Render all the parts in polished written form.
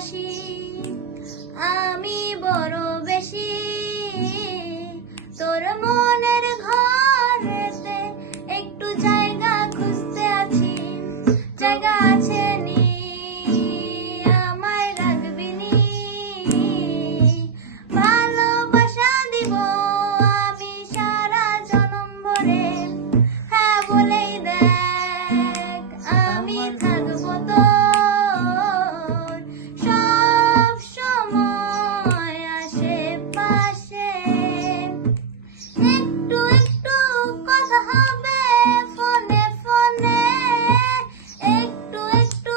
পাশাপাশি আমি বড় বেশি তোর মনের ঘরেতে একটু জায়গা খুঁজতে আছি জায়গা আছে নি আমায় রাখবি নি ভালোবাসা দিব আমি সারা জনম ভরে হ্যাঁ বলেই দেখ আমি থাকবো তোর সব সময় আশেপাশে একটু একটু কথা হবে ফোনে ফোনে একটু একটু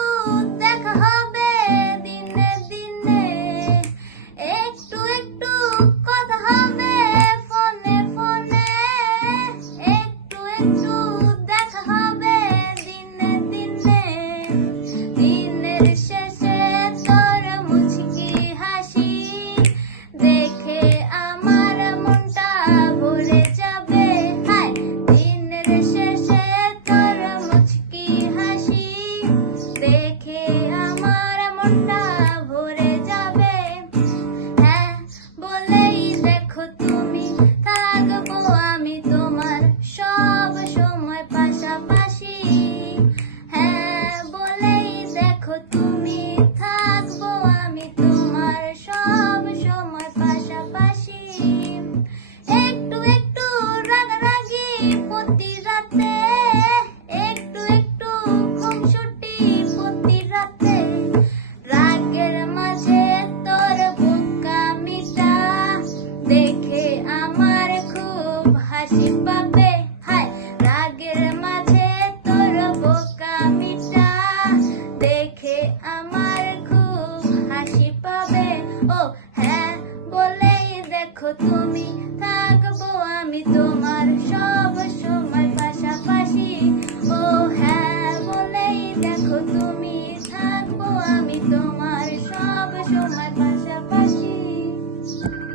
দেখা হবে দিনে দিনে একটু একটু কথা হবে ফোনে ফোনে একটু একটু দেখা হবে দিনে দিনে দিনের শেষে তোর মুচকি হাসি দেখে আমার মনটা ভরে যাবে হায় দিনের শেষে তোর মুচকি হাসি দেখে আমার মনটা ভরে যাবে হ্যাঁ বলেই দেখো তুমি থাকবো আমি তোমার সব সময় পাশাপাশি হ্যাঁ বলেই দেখো তুমি থাকবো আমি তোমার সব সময় পাশাপাশি একটু একটু রাগারাগি প্রতি রাতে একটু একটু খুনসুটি প্রতি রাতে রাগের মাঝে তোর বোকামিটা দেখে আমার খুব হাসি পাবে হায় রাগের মাঝে তোর বোকামিটা দেখে আমার খুব হাসি পাবে ও হ্যাঁ বলেই দেখো তুমি থাকবো আমি তোমার সব সময় পাশাপাশি ও হ্যাঁ বলেই দেখো তুমি